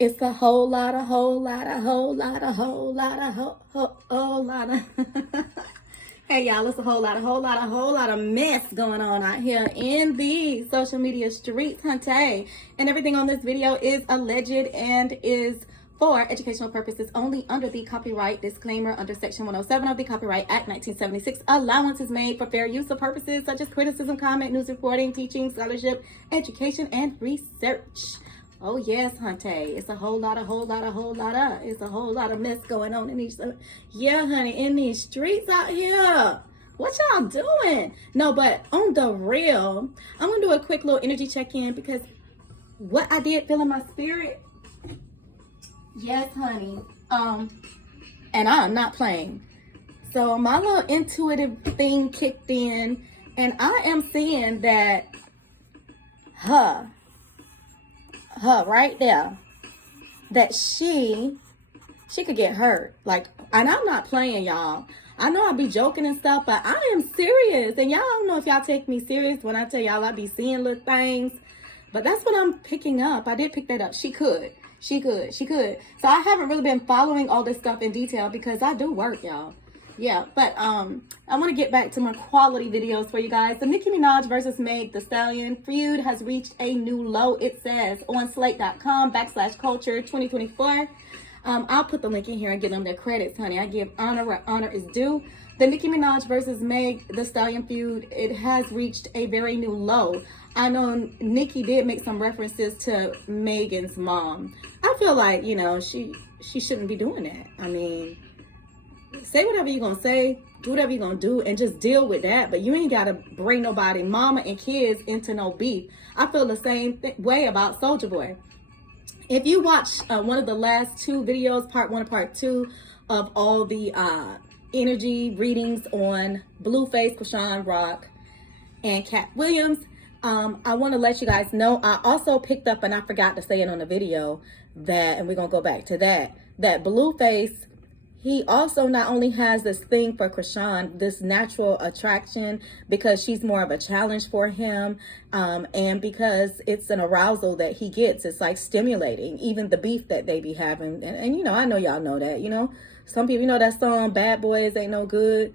It's a whole lot of, whole lot of, whole lot of, whole lot of, whole lot of. Hey y'all, it's a whole lot of, whole lot of, whole lot of mess going on out here in the social media streets, hunty. And everything on this video is alleged and is for educational purposes only under the copyright disclaimer under Section 107 of the Copyright Act 1976. Allowance is made for fair use of purposes such as criticism, comment, news reporting, teaching, scholarship, education, and research. Oh yes, hunty. It's a whole lot of, whole lot of, whole lot of. It's a whole lot of mess going on in these, yeah, honey, in these streets out here. What y'all doing? No, but on the real, I'm gonna do a quick little energy check-in because what I did feel in my spirit. Yes, honey. And I'm not playing. So my little intuitive thing kicked in, and I am seeing that her right there, that she could get hurt. Like, and I'm not playing, y'all. I know I be joking and stuff, but I am serious. And y'all don't know if y'all take me serious when I tell y'all I be seeing little things. But that's what I'm picking up. I did pick that up. She could. So I haven't really been following all this stuff in detail because I do work, y'all. Yeah, but I want to get back to my quality videos for you guys. The Nicki Minaj versus Meg Thee Stallion feud has reached a new low, it says on slate.com/culture 2024. I'll put the link in here and give them their credits, honey. I give honor where honor is due. The Nicki Minaj versus Meg Thee Stallion feud, it has reached a very new low. I know Nicki did make some references to Megan's mom. I feel like, you know, she shouldn't be doing that. I mean, say whatever you're gonna say, do whatever you're gonna do, and just deal with that. But you ain't gotta bring nobody, mama and kids, into no beef. I feel the same way about Soulja Boy. If you watch one of the last two videos, part 1 and part 2 of all the energy readings on Blueface, Krishan Rock, and Cat Williams, I want to let you guys know I also picked up, and I forgot to say it on the video, that, and we're gonna go back to that Blueface, he also not only has this thing for Krishan, this natural attraction, because she's more of a challenge for him, and because it's an arousal that he gets. It's like stimulating, even the beef that they be having. And you know, I know y'all know that, you know. Some people, you know that song, Bad Boys Ain't No Good,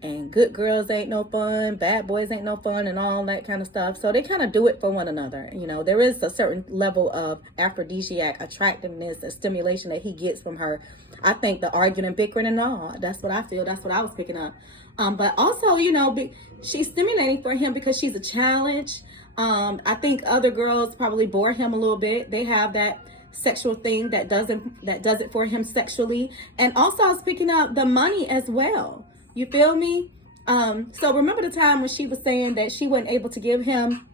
and Good Girls Ain't No Fun, Bad Boys Ain't No Fun, and all that kind of stuff. So they kind of do it for one another. You know, there is a certain level of aphrodisiac attractiveness and stimulation that he gets from her. I think the arguing and bickering and all, that's what I feel. That's what I was picking up. But also, you know, she's stimulating for him because she's a challenge. I think other girls probably bore him a little bit. They have that sexual thing that does it for him sexually. And also I was picking up the money as well. You feel me? So remember the time when she was saying that she wasn't able to give him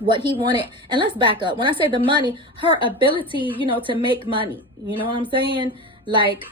what he wanted. And let's back up. When I say the money, her ability, you know, to make money. You know what I'm saying? Like,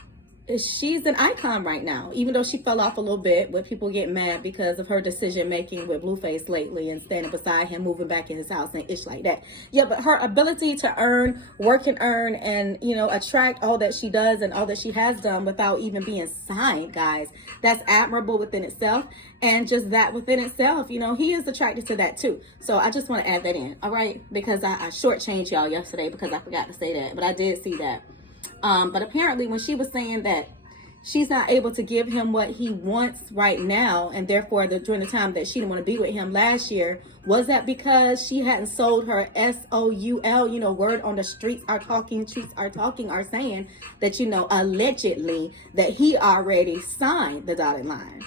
she's an icon right now, even though she fell off a little bit with people getting mad because of her decision making with Blueface lately and standing beside him, moving back in his house and ish like that. Yeah, but her ability to earn, work and earn, and, you know, attract all that she does and all that she has done without even being signed, guys, that's admirable within itself. And just that within itself, you know, he is attracted to that too. So I just want to add that in, all right? Because I shortchanged y'all yesterday because I forgot to say that, but I did see that. But apparently when she was saying that she's not able to give him what he wants right now, and therefore during the time that she didn't want to be with him last year, was that because she hadn't sold her SOUL, you know, word on the streets are talking, are saying that, you know, allegedly that he already signed the dotted line.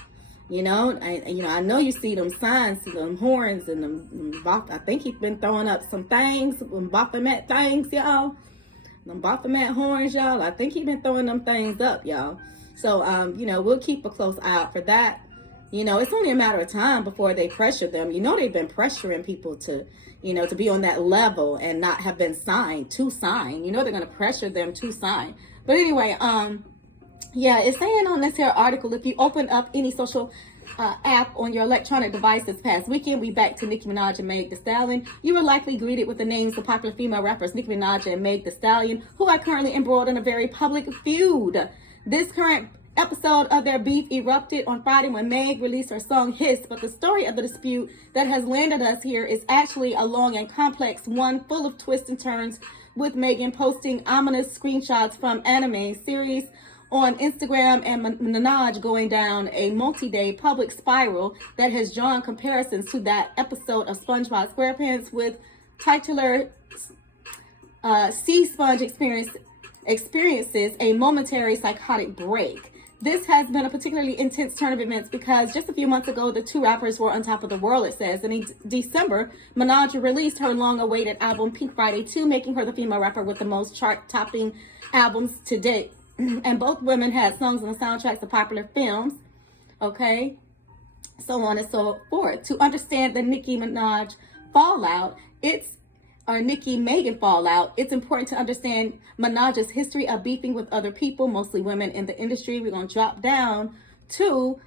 You know, I know you see them signs, them horns, and them I think he's been throwing up some things, some Baphomet things, y'all. Them Baphomet horns, y'all. I think he's been throwing them things up, y'all. So, you know, we'll keep a close eye out for that. You know, it's only a matter of time before they pressure them. You know, they've been pressuring people to, you know, to be on that level and not have been signed to sign. You know, they're going to pressure them to sign. But anyway, yeah, it's saying on this here article, if you open up any social app on your electronic device this past weekend, we back to Nicki Minaj and Meg Thee Stallion. You were likely greeted with the names of popular female rappers Nicki Minaj and Meg Thee Stallion, who are currently embroiled in a very public feud. This current episode of their beef erupted on Friday when Meg released her song Hiss, but the story of the dispute that has landed us here is actually a long and complex one full of twists and turns, with Megan posting ominous screenshots from anime series on Instagram and Minaj going down a multi-day public spiral that has drawn comparisons to that episode of SpongeBob SquarePants with titular Sea Sponge experiences a momentary psychotic break. This has been a particularly intense turn of events because just a few months ago, the two rappers were on top of the world, it says. And in December, Minaj released her long-awaited album, Pink Friday 2, making her the female rapper with the most chart-topping albums to date. And both women had songs on the soundtracks of popular films, okay? So on and so forth. To understand the Nicki Minaj fallout, Nicki Megan fallout, it's important to understand Minaj's history of beefing with other people, mostly women in the industry. We're going to drop down to,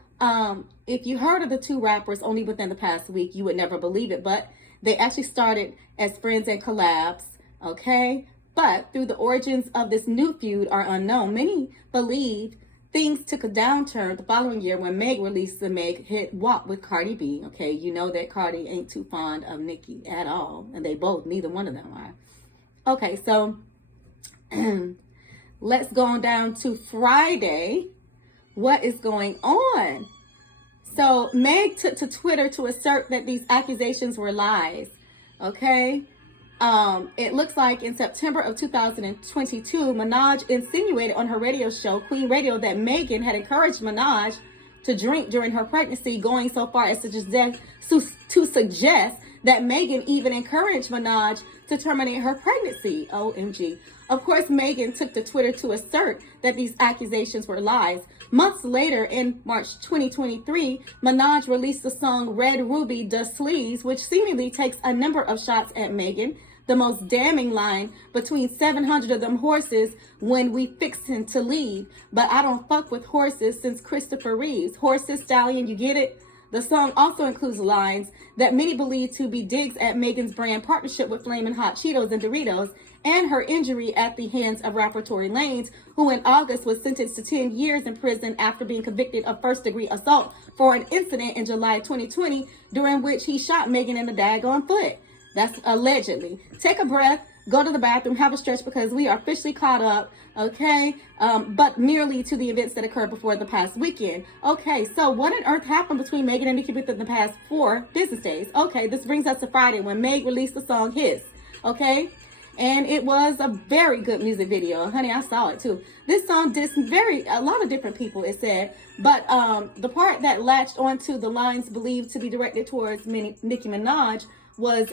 if you heard of the two rappers only within the past week, you would never believe it, but they actually started as friends and collabs, okay? But through the origins of this new feud are unknown. Many believe things took a downturn the following year when Meg released the Meg hit WAP with Cardi B. Okay, you know that Cardi ain't too fond of Nicki at all. And they both, neither one of them are. Okay, so let's go on down to Friday. What is going on? So Meg took to Twitter to assert that these accusations were lies. Okay. It looks like in September of 2022, Minaj insinuated on her radio show, Queen Radio, that Megan had encouraged Minaj to drink during her pregnancy, going so far as to suggest that Megan even encouraged Minaj to terminate her pregnancy. OMG. Of course, Megan took to Twitter to assert that these accusations were lies. Months later, in March 2023, Minaj released the song Red Ruby Da Sleaze, which seemingly takes a number of shots at Megan. The most damning line, between 700 of them horses when we fixin' to leave. But I don't fuck with horses since Christopher Reeves. Horses, Stallion, you get it? The song also includes lines that many believe to be digs at Megan's brand partnership with Flamin' Hot Cheetos and Doritos, and her injury at the hands of rapper Tory Lanez, who in August was sentenced to 10 years in prison after being convicted of first-degree assault for an incident in July 2020, during which he shot Megan in the daggone foot. That's allegedly. Take a breath, go to the bathroom, have a stretch, because we are officially caught up, okay? But merely to the events that occurred before the past weekend. Okay, so what on earth happened between Megan and Nicki within the past 4 business days? Okay, this brings us to Friday when Meg released the song Hiss, okay? And it was a very good music video. Honey, I saw it too. This song did a lot of different people, it said. But the part that latched onto the lines believed to be directed towards Nicki Minaj was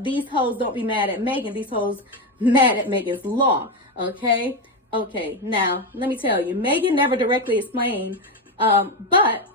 these hoes don't be mad at Megan, these hoes mad at Megan's law. Okay, now let me tell you, Megan never directly explained, but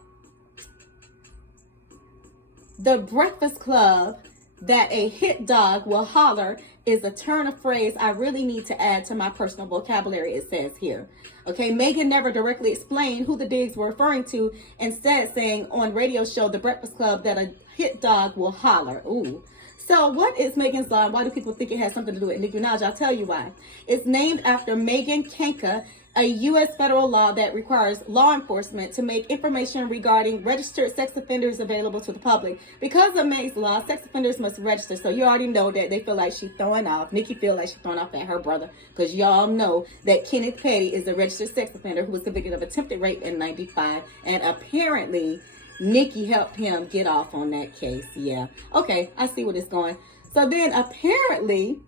the Breakfast Club that a hit dog will holler is a turn of phrase I really need to add to my personal vocabulary, it says here. Okay, Megan never directly explained who the digs were referring to, instead saying on radio show The Breakfast Club that a hit dog will holler. Ooh. So what is Megan's law? Why do people think it has something to do with Nicki Minaj? I'll tell you why. It's named after Megan Kanka, a U.S. federal law that requires law enforcement to make information regarding registered sex offenders available to the public. Because of Meg's law, sex offenders must register. So you already know that they feel like she's throwing off. Nicki feel like she's throwing off at her brother, because y'all know that Kenneth Petty is a registered sex offender who was convicted of attempted rape in '95, and apparently Nicki helped him get off on that case. Yeah. Okay, I see where it's going. So then apparently,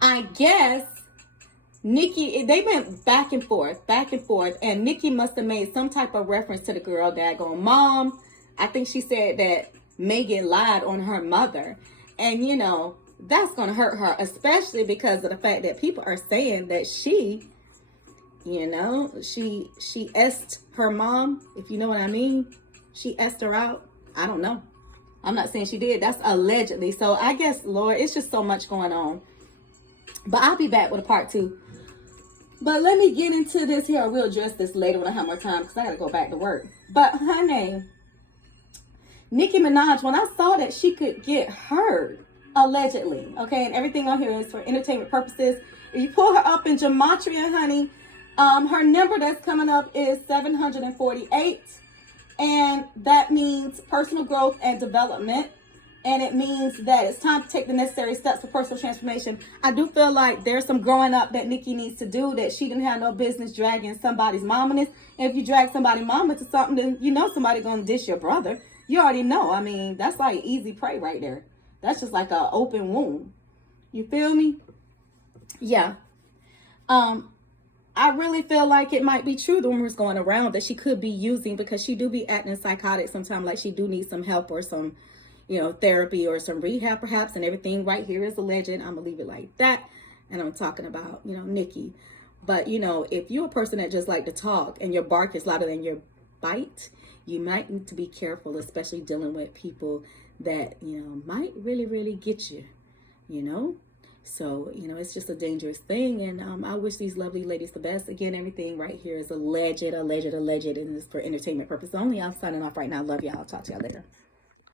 I guess Nicki, they went back and forth, and Nicki must have made some type of reference to the girl daggone mom. I think she said that Megan lied on her mother. And, you know, that's going to hurt her, especially because of the fact that people are saying that she, you know, she S'd her mom, if you know what I mean. She S'd her out. I don't know. I'm not saying she did. That's allegedly. So I guess, Lord, it's just so much going on. But I'll be back with a part 2. But let me get into this here. I will address this later when I have more time, because I got to go back to work. But, honey, Nicki Minaj, when I saw that she could get heard, allegedly, okay, and everything on here is for entertainment purposes. If you pull her up in gematria, honey, Her number that's coming up is 748, and that means personal growth and development. And it means that it's time to take the necessary steps for personal transformation. I do feel like there's some growing up that Niki needs to do that she didn't have no business dragging somebody's mom in this. And if you drag somebody's mama to something, then you know somebody gonna dish your brother. You already know. I mean, that's like easy prey right there. That's just like an open wound. You feel me? Yeah. I really feel like it might be true, the rumors going around that she could be using, because she do be acting psychotic sometimes, like she do need some help or some, you know, therapy or some rehab perhaps, and everything right here is alleged. I'm gonna leave it like that. And I'm talking about, you know, Niki. But, you know, if you're a person that just like to talk and your bark is louder than your bite, you might need to be careful, especially dealing with people that, you know, might really, really get you, you know? So, you know, it's just a dangerous thing. And I wish these lovely ladies the best. Again, everything right here is alleged, and it's for entertainment purpose only. I'm signing off right now. Love y'all. I'll talk to y'all later.